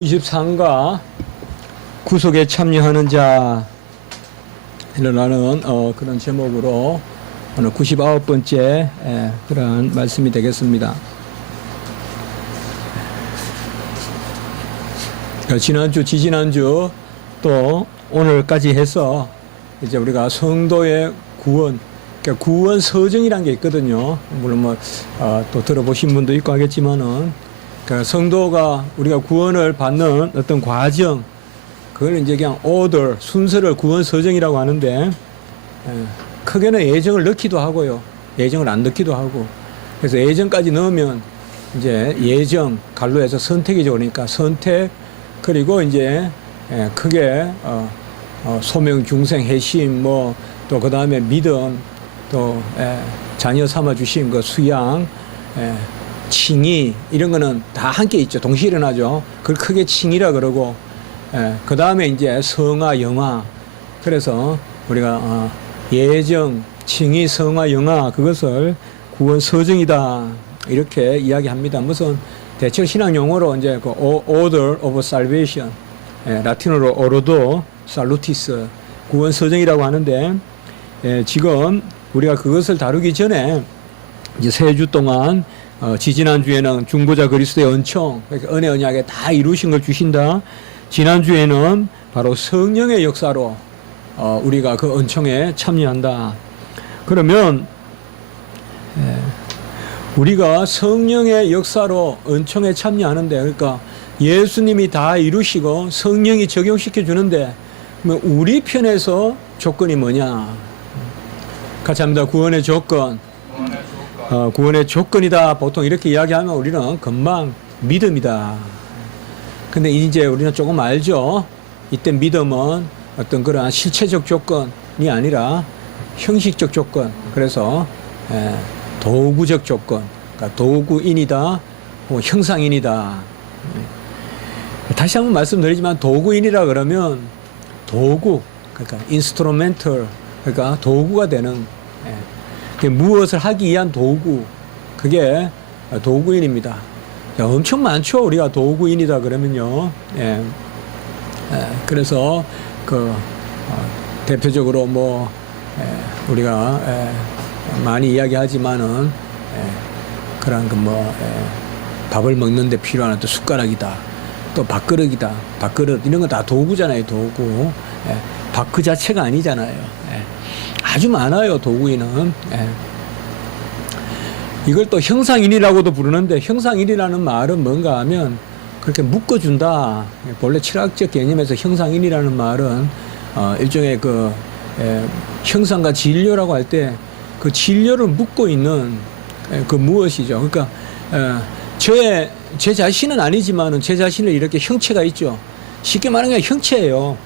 23가 구속에 참여하는 자 일어나는 그런 제목으로 오늘 99번째 그런 말씀이 되겠습니다. 지난주, 지지난주 또 오늘까지 해서 이제 우리가 성도의 구원, 그러니까 구원 서정이라는 게 있거든요. 물론 또 들어보신 분도 있고 하겠지만은 그러니까 성도가 우리가 구원을 받는 어떤 과정, 그걸 이제 그냥 order, 순서를 구원 서정이라고 하는데, 크게는 예정을 넣기도 하고요. 예정을 안 넣기도 하고. 그래서 예정까지 넣으면 이제 예정, 갈로 해서 선택이죠. 그러니까 선택, 그리고 이제 크게 소명, 중생, 회심, 또 그 다음에 믿음, 또 자녀 삼아 주신 그 수양, 칭의, 이런 거는 다 함께 있죠. 동시에 일어나죠. 그걸 크게 칭의라 그러고, 그 다음에 이제 성화, 영화. 그래서 우리가 예정, 칭의, 성화, 영화, 그것을 구원 서정이다, 이렇게 이야기합니다. 무슨 대체 신학 용어로 이제 그 order of salvation, 라틴어로 ordo salutis, 구원 서정이라고 하는데, 지금 우리가 그것을 다루기 전에 이제 3주 동안 지지난주에는 중보자 그리스도의 은총, 그러니까 은혜 언약에 다 이루신 걸 주신다. 지난주에는 바로 성령의 역사로 우리가 그 은총에 참여한다. 그러면 우리가 성령의 역사로 은총에 참여하는데, 그러니까 예수님이 다 이루시고 성령이 적용시켜 주는데, 그러면 우리 편에서 조건이 뭐냐? 같이 합니다. 구원의 조건. 구원의 조건이다. 보통 이렇게 이야기하면 우리는 금방 믿음이다. 근데 이제 우리는 조금 알죠. 이때 믿음은 어떤 그러한 실체적 조건이 아니라 형식적 조건. 그래서 도구적 조건. 그러니까 도구인이다, 형상인이다. 다시 한번 말씀드리지만 도구인이라 그러면 도구, 그러니까 인스트루멘털, 그러니까 도구가 되는, 무엇을 하기 위한 도구, 그게 도구인입니다. 엄청 많죠. 우리가 도구인이다 그러면요. 그래서 대표적으로 우리가 많이 이야기하지만은 그런 밥을 먹는데 필요한 어떤 숟가락이다, 또 밥그릇이다, 밥그릇, 이런 거 다 도구잖아요. 도구. 밥 그 자체가 아니잖아요. 아주 많아요, 도구인은. 이걸 또 형상인이라고도 부르는데, 형상인이라는 말은 뭔가 하면 그렇게 묶어준다. 본래 철학적 개념에서 형상인이라는 말은 일종의 형상과 진료라고 할 때 그 진료를 묶고 있는 그 무엇이죠. 그러니까 제 자신은 아니지만은 제 자신을 이렇게 형체가 있죠. 쉽게 말하면 형체예요.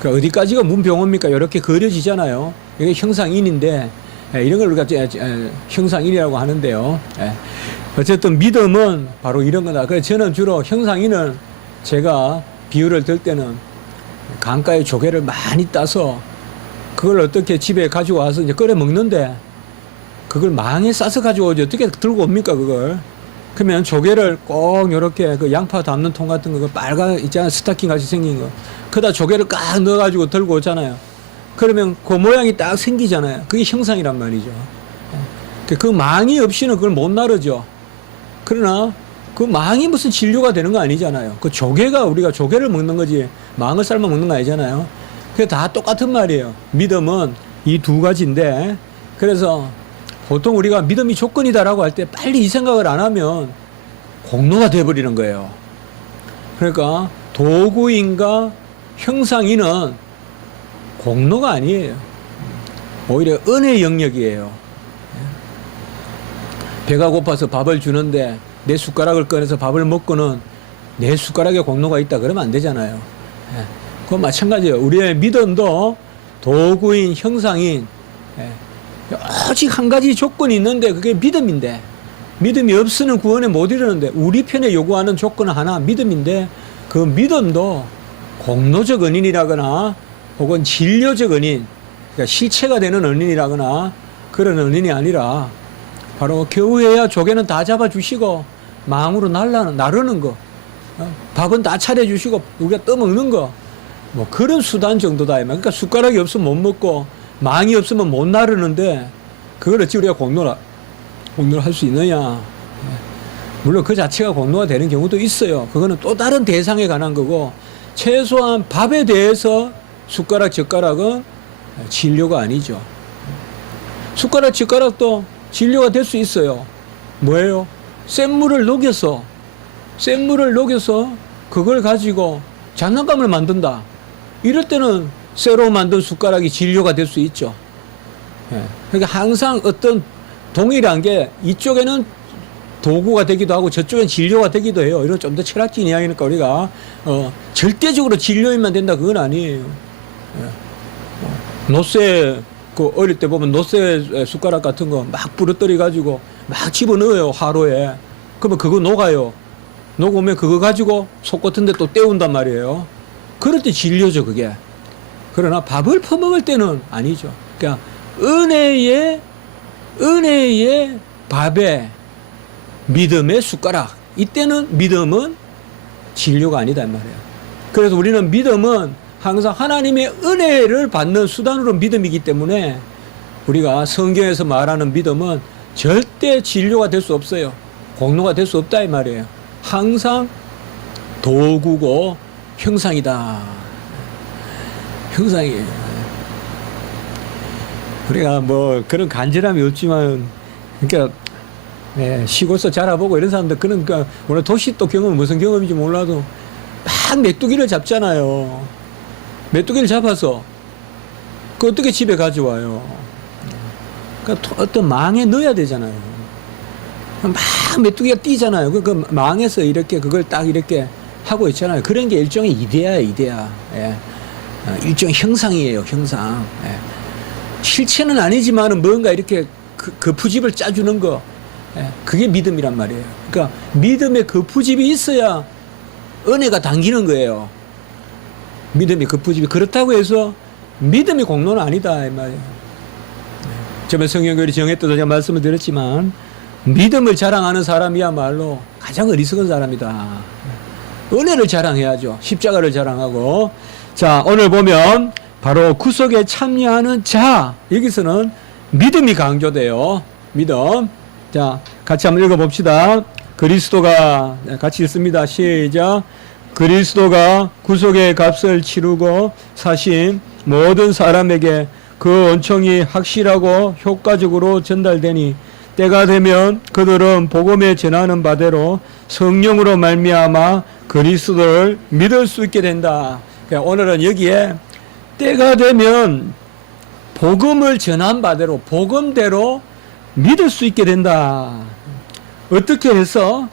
그 어디까지가 문병호입니까? 이렇게 그려지잖아요. 이게 형상인인데, 이런 걸 우리가 형상인이라고 하는데요. 어쨌든 믿음은 바로 이런 거다. 그래서 저는 주로 형상인은 제가 비유를 들 때는 강가에 조개를 많이 따서 그걸 어떻게 집에 가지고 와서 이제 끓여 먹는데, 그걸 망에 싸서 가지고 오지 어떻게 들고 옵니까, 그걸? 그러면 조개를 꼭 이렇게 그 양파 담는 통 같은 거, 빨간 있잖아요. 스타킹 같이 생긴 거. 그다 조개를 꽉 넣어가지고 들고 오잖아요. 그러면 그 모양이 딱 생기잖아요. 그게 형상이란 말이죠. 그 망이 없이는 그걸 못 나르죠. 그러나 그 망이 무슨 진료가 되는 거 아니잖아요. 그 조개가, 우리가 조개를 먹는 거지 망을 삶아 먹는 거 아니잖아요. 그게 다 똑같은 말이에요. 믿음은 이 두 가지인데, 그래서 보통 우리가 믿음이 조건이다라고 할 때 빨리 이 생각을 안 하면 공로가 돼버리는 거예요. 그러니까 도구인과 형상인은 공로가 아니에요. 오히려 은혜의 영역이에요. 배가 고파서 밥을 주는데 내 숟가락을 꺼내서 밥을 먹고는 내 숟가락에 공로가 있다 그러면 안 되잖아요. 그건 마찬가지예요. 우리의 믿음도 도구인, 형상인, 오직 한 가지 조건이 있는데 그게 믿음인데, 믿음이 없으면 구원에 못 이르는데, 우리 편에 요구하는 조건은 하나, 믿음인데, 그 믿음도 공로적 은인이라거나 혹은 진료적 은인, 그러니까 실체가 되는 은인이라거나 그런 은인이 아니라 바로 겨우해야 조개는 다 잡아주시고 망으로 나르는 거, 밥은 다 차려주시고 우리가 떠먹는 거 뭐 그런 수단 정도다. 그러니까 숟가락이 없으면 못 먹고 망이 없으면 못 나르는데 그걸 어찌 우리가 공로를 할 수 있느냐. 물론 그 자체가 공로가 되는 경우도 있어요. 그거는 또 다른 대상에 관한 거고 최소한 밥에 대해서 숟가락 젓가락은 진료가 아니죠. 숟가락 젓가락도 진료가 될 수 있어요. 뭐예요? 센 물을 녹여서 그걸 가지고 장난감을 만든다. 이럴 때는 쇠로 만든 숟가락이 진료가 될 수 있죠. 그러니까 항상 어떤 동일한 게 이쪽에는 도구가 되기도 하고 저쪽엔 진료가 되기도 해요. 이런 좀 더 철학적인 이야기니까 우리가 절대적으로 진료이면 된다 그건 아니에요. 노쇠 그 어릴 때 보면 노쇠 숟가락 같은 거 막 부러뜨려 가지고 막 집어넣어요 화로에. 그러면 그거 녹아요. 녹으면 그거 가지고 속 같은 데 또 때운단 말이에요. 그럴 때 진료죠 그게. 그러나 밥을 퍼먹을 때는 아니죠. 그러니까 은혜의 밥에 믿음의 숟가락. 이때는 믿음은 진료가 아니다 이 말이에요. 그래서 우리는 믿음은 항상 하나님의 은혜를 받는 수단으로 믿음이기 때문에 우리가 성경에서 말하는 믿음은 절대 진료가 될 수 없어요. 공로가 될 수 없다 이 말이에요. 항상 도구고 형상이다. 형상이에요. 우리가 뭐 그런 간절함이 없지만 그러니까 시골서 자라보고 이런 사람들 그런 그러니까 오늘 도시 또 경험은 무슨 경험인지 몰라도 막 메뚜기를 잡잖아요. 메뚜기를 잡아서 그 어떻게 집에 가져와요. 그러니까 어떤 망에 넣어야 되잖아요. 막 메뚜기가 뛰잖아요. 그 망에서 이렇게 그걸 딱 이렇게 하고 있잖아요. 그런 게 일종의 이데아. 예. 일종의 형상이에요, 형상. 예. 실체는 아니지만은 뭔가 이렇게 그 푸집을 짜주는 거. 예. 그게 믿음이란 말이에요. 그러니까 믿음의 그 푸집이 있어야 은혜가 당기는 거예요. 믿음이 그 푸집이. 그렇다고 해서 믿음이 공로는 아니다, 이 말이에요. 저번 성경교리 정회 때도 제가 말씀을 드렸지만 믿음을 자랑하는 사람이야말로 가장 어리석은 사람이다. 은혜를 자랑해야죠. 십자가를 자랑하고. 자, 오늘 보면 바로 구속에 참여하는 자. 여기서는 믿음이 강조돼요. 믿음. 자, 같이 한번 읽어봅시다. 그리스도가, 같이 읽습니다. 시작. 그리스도가 구속의 값을 치르고 사신 모든 사람에게 그 은총이 확실하고 효과적으로 전달되니 때가 되면 그들은 복음에 전하는 바대로 성령으로 말미암아 그리스도를 믿을 수 있게 된다. 그러니까 오늘은 여기에 때가 되면 복음을 전한 바대로 복음대로 믿을 수 있게 된다. 어떻게 해서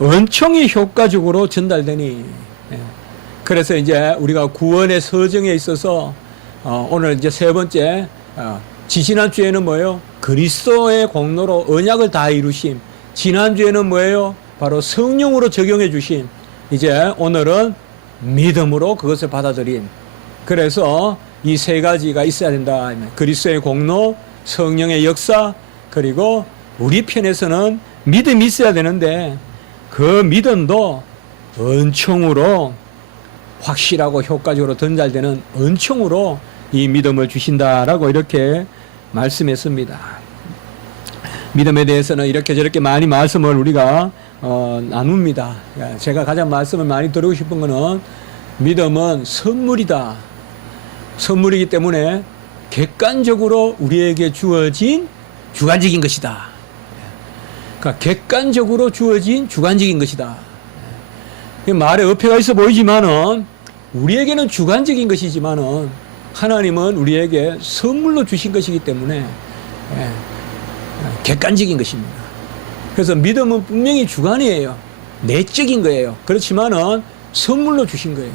은총이 효과적으로 전달되니. 그래서 이제 우리가 구원의 서정에 있어서 오늘 이제 세 번째 지난주에는 뭐예요? 그리스도의 공로로 언약을 다 이루심. 지난주에는 뭐예요? 바로 성령으로 적용해 주심. 이제 오늘은 믿음으로 그것을 받아들인. 그래서 이 세 가지가 있어야 된다. 그리스도의 공로, 성령의 역사, 그리고 우리 편에서는 믿음이 있어야 되는데 그 믿음도 은총으로 확실하고 효과적으로 전달되는 은총으로 이 믿음을 주신다라고 이렇게 말씀했습니다. 믿음에 대해서는 이렇게 저렇게 많이 말씀을 우리가 나눕니다. 제가 가장 말씀을 많이 드리고 싶은 것은 믿음은 선물이다. 선물이기 때문에 객관적으로 우리에게 주어진 주관적인 것이다. 그러니까 객관적으로 주어진 주관적인 것이다. 말에 어폐가 있어 보이지만은 우리에게는 주관적인 것이지만은 하나님은 우리에게 선물로 주신 것이기 때문에 객관적인 것입니다. 그래서 믿음은 분명히 주관이에요. 내적인 거예요. 그렇지만은 선물로 주신 거예요.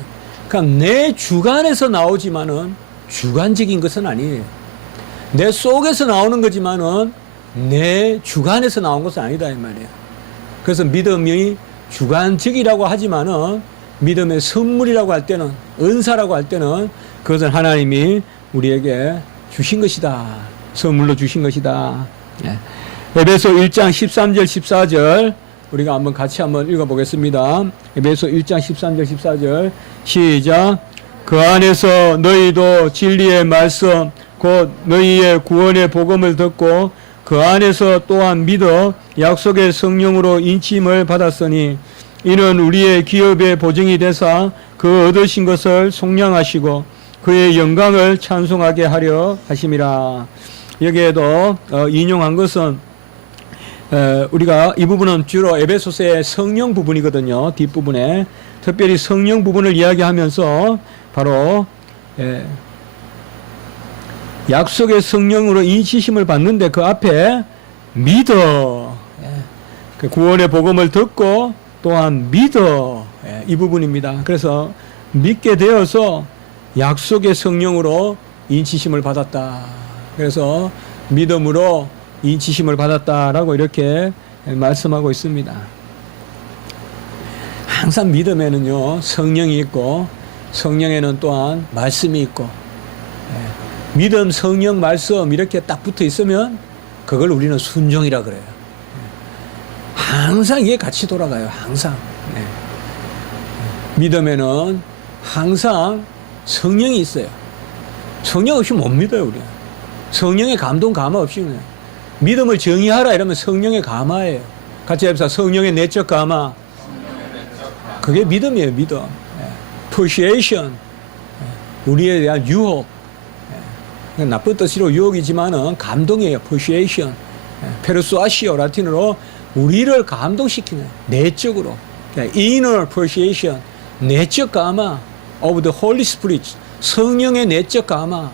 그러니까 내 주관에서 나오지만은 주관적인 것은 아니에요. 내 속에서 나오는 거지만은 내 주관에서 나온 것은 아니다 이 말이에요. 그래서 믿음이 주관적이라고 하지만은 믿음의 선물이라고 할 때는 은사라고 할 때는 그것은 하나님이 우리에게 주신 것이다. 선물로 주신 것이다. 에베소 1장 13절 14절 우리가 한번 같이 한번 읽어보겠습니다. 에베소 1장 13절 14절 시작. 그 안에서 너희도 진리의 말씀 곧 너희의 구원의 복음을 듣고 그 안에서 또한 믿어 약속의 성령으로 인침을 받았으니 이는 우리의 기업의 보증이 되사 그 얻으신 것을 속량하시고 그의 영광을 찬송하게 하려 하심이라. 여기에도 인용한 것은 우리가 이 부분은 주로 에베소서의 성령 부분이거든요. 뒷부분에 특별히 성령 부분을 이야기하면서 바로 약속의 성령으로 인치심을 받는데 그 앞에 믿어 그 구원의 복음을 듣고 또한 믿어 이 부분입니다. 그래서 믿게 되어서 약속의 성령으로 인치심을 받았다. 그래서 믿음으로 인치심을 받았다라고 이렇게 말씀하고 있습니다. 항상 믿음에는요 성령이 있고 성령에는 또한 말씀이 있고 믿음, 성령, 말씀 이렇게 딱 붙어 있으면 그걸 우리는 순종이라 그래요. 항상 이게 같이 돌아가요. 항상. 믿음에는 항상 성령이 있어요. 성령 없이 못 믿어요, 우리는. 성령의 감동, 감화 없이 그냥. 믿음을 정의하라 이러면 성령의 감화예요. 같이 해봅시다. 성령의 내적 감화. 그게 믿음이에요, 믿음. persuasion. 우리에 대한 유혹. 나쁜 뜻으로 유혹이지만은 감동이에요. persuasion. persuasio 라틴어로 우리를 감동시키는 내적으로. inner persuasion. 내적 감화 of the Holy Spirit. 성령의 내적 감화.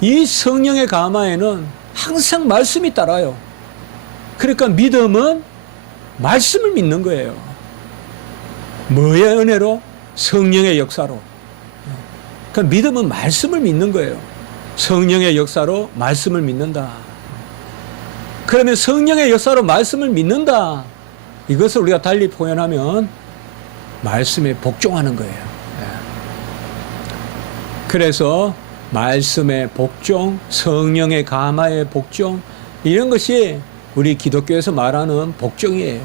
이 성령의 감화에는 항상 말씀이 따라요. 그러니까 믿음은 말씀을 믿는 거예요. 뭐의 은혜로? 성령의 역사로. 그러니까 믿음은 말씀을 믿는 거예요. 성령의 역사로 말씀을 믿는다. 그러면 성령의 역사로 말씀을 믿는다. 이것을 우리가 달리 표현하면 말씀에 복종하는 거예요. 그래서 말씀의 복종, 성령의 감화의 복종, 이런 것이 우리 기독교에서 말하는 복종이에요.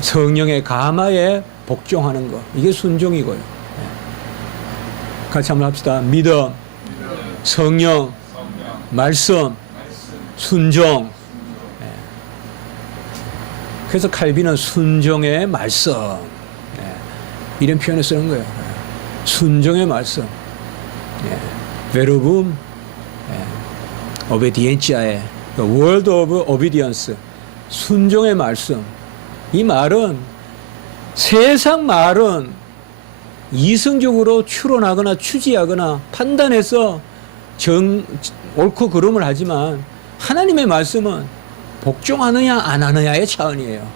성령의 감화에 복종하는 것, 이게 순종이고요. 같이 한번 합시다. 믿음, 성령, 말씀, 순종. 그래서 칼빈은 순종의 말씀, 이런 표현을 쓰는 거예요. 순종의 말씀. 베르붐 오베디엔치아의 word of obedience, 순종의 말씀. 이 말은 세상 말은 이성적으로 추론하거나 추지하거나 판단해서 옳고 그름을 하지만 하나님의 말씀은 복종하느냐 안 하느냐의 차원이에요.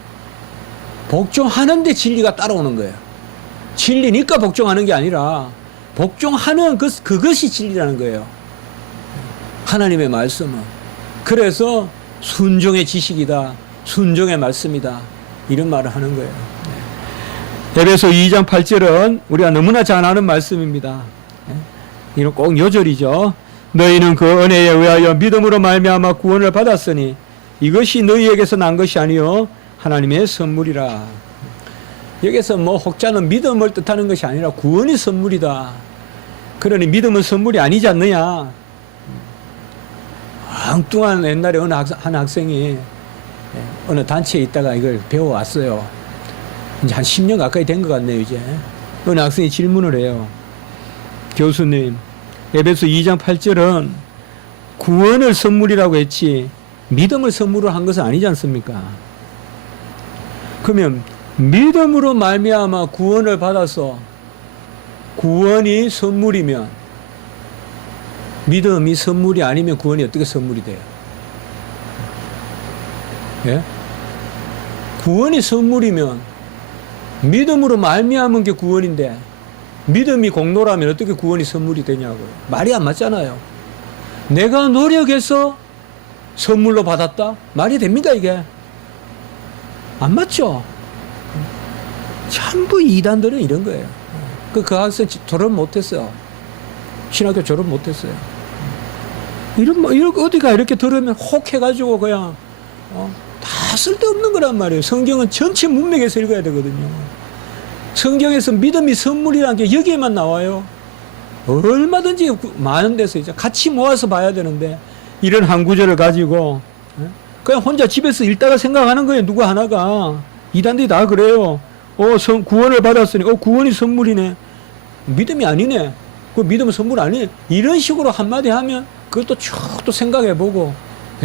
복종하는데 진리가 따라오는 거예요. 진리니까 복종하는 게 아니라 복종하는 그것이 진리라는 거예요. 하나님의 말씀은. 그래서 순종의 지식이다. 순종의 말씀이다. 이런 말을 하는 거예요. 에베소 2장 8절은 우리가 너무나 잘 아는 말씀입니다. 이건 꼭 요절이죠. 너희는 그 은혜에 의하여 믿음으로 말미암아 구원을 받았으니 이것이 너희에게서 난 것이 아니요 하나님의 선물이라. 여기서 혹자는 믿음을 뜻하는 것이 아니라 구원이 선물이다. 그러니 믿음은 선물이 아니지 않느냐. 엉뚱한 옛날에 어느 한 학생이 어느 단체에 있다가 이걸 배워왔어요. 이제 한 10년 가까이 된 것 같네요, 이제. 어느 학생이 질문을 해요. 교수님, 에베소 2장 8절은 구원을 선물이라고 했지 믿음을 선물을 한 것은 아니지 않습니까? 그러면 믿음으로 말미암아 구원을 받아서 구원이 선물이면 믿음이 선물이 아니면 구원이 어떻게 선물이 돼요? 예? 구원이 선물이면 믿음으로 말미암은 게 구원인데 믿음이 공로라면 어떻게 구원이 선물이 되냐고요. 말이 안 맞잖아요. 내가 노력해서 선물로 받았다? 말이 됩니까 이게? 안 맞죠? 전부 이단들은 이런 거예요. 그 학생 졸업 못했어요. 신학교 졸업 못했어요. 이런 어디가 이렇게 들으면 혹 해가지고 그냥 다 쓸데없는 거란 말이에요. 성경은 전체 문맥에서 읽어야 되거든요. 성경에서 믿음이 선물이라는 게 여기에만 나와요. 얼마든지 많은 데서 이제 같이 모아서 봐야 되는데 이런 한 구절을 가지고 그냥 혼자 집에서 읽다가 생각하는 거예요. 누구 하나가. 이단들이 다 그래요. 구원을 받았으니 구원이 선물이네. 믿음이 아니네. 그 믿음은 선물 아니네. 이런 식으로 한마디 하면 그것도 쭉 또 생각해보고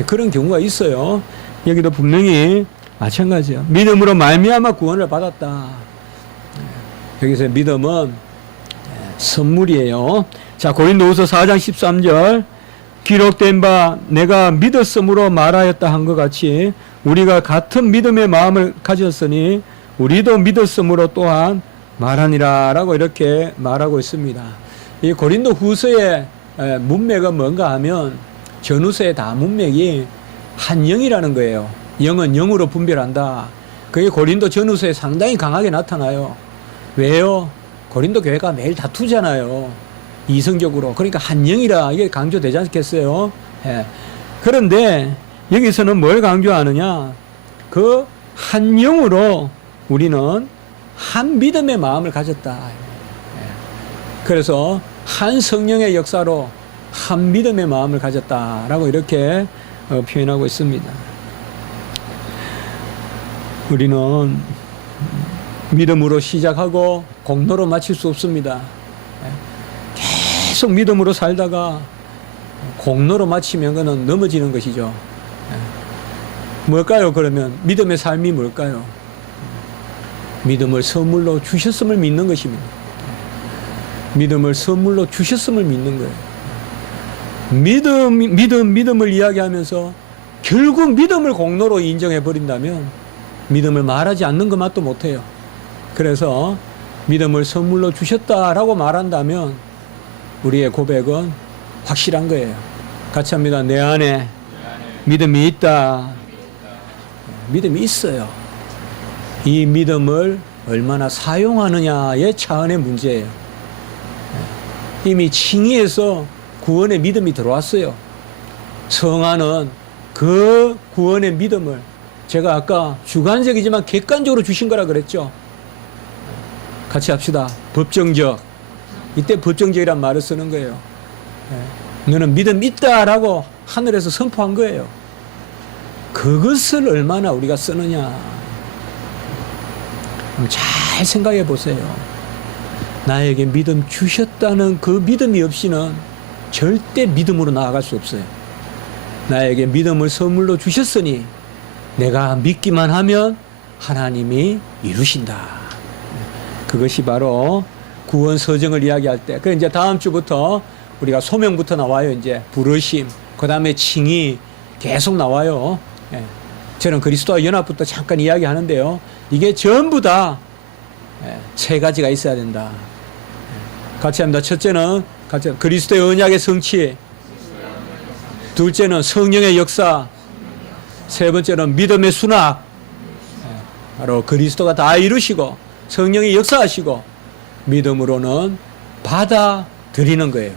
그런 경우가 있어요. 여기도 분명히 마찬가지예요. 믿음으로 말미암아 구원을 받았다. 여기서 믿음은 선물이에요. 자, 고린도후서 4장 13절 기록된 바 내가 믿었으므로 말하였다 한 것 같이 우리가 같은 믿음의 마음을 가졌으니 우리도 믿었으므로 또한 말하니라 라고 이렇게 말하고 있습니다. 이 고린도후서의 문맥은 뭔가 하면 전후서의 다 문맥이 한 영이라는 거예요. 영은 영으로 분별한다. 그게 고린도 전후서에 상당히 강하게 나타나요. 왜요? 고린도 교회가 매일 다투잖아요. 이성적으로. 그러니까 한 영이라 이게 강조되지 않겠어요? 예. 그런데 여기서는 뭘 강조하느냐? 그 한 영으로 우리는 한 믿음의 마음을 가졌다. 예. 그래서 한 성령의 역사로 한 믿음의 마음을 가졌다라고 이렇게 표현하고 있습니다. 우리는 믿음으로 시작하고 공로로 마칠 수 없습니다. 계속 믿음으로 살다가 공로로 마치면 그는 넘어지는 것이죠. 뭘까요? 그러면 믿음의 삶이 뭘까요? 믿음을 선물로 주셨음을 믿는 것입니다. 믿음을 선물로 주셨음을 믿는 거예요. 믿음을 이야기하면서 결국 믿음을 공로로 인정해 버린다면 믿음을 말하지 않는 것만도 못해요. 그래서 믿음을 선물로 주셨다라고 말한다면 우리의 고백은 확실한 거예요. 같이 합니다. 내 안에 믿음이 있다. 믿음이 있어요. 이 믿음을 얼마나 사용하느냐의 차원의 문제예요. 이미 칭의에서 구원의 믿음이 들어왔어요. 성화는 그 구원의 믿음을 제가 아까 주관적이지만 객관적으로 주신 거라 그랬죠. 같이 합시다. 법정적. 이때 법정적이란 말을 쓰는 거예요. 너는 믿음 있다라고 하늘에서 선포한 거예요. 그것을 얼마나 우리가 쓰느냐. 잘 생각해 보세요. 나에게 믿음 주셨다는 그 믿음이 없이는 절대 믿음으로 나아갈 수 없어요. 나에게 믿음을 선물로 주셨으니 내가 믿기만 하면 하나님이 이루신다. 그것이 바로 구원 서정을 이야기할 때. 그 이제 다음 주부터 우리가 소명부터 나와요. 이제 부르심, 그 다음에 칭의 계속 나와요. 저는 그리스도와 연합부터 잠깐 이야기하는데요. 이게 전부 다 세 가지가 있어야 된다. 같이 합니다. 첫째는 그리스도의 언약의 성취, 둘째는 성령의 역사, 세 번째는 믿음의 수납. 바로 그리스도가 다 이루시고 성령이 역사하시고 믿음으로는 받아들이는 거예요.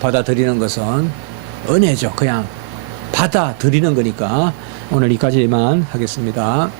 받아들이는 것은 은혜죠. 그냥 받아들이는 거니까 오늘 여기까지만 하겠습니다.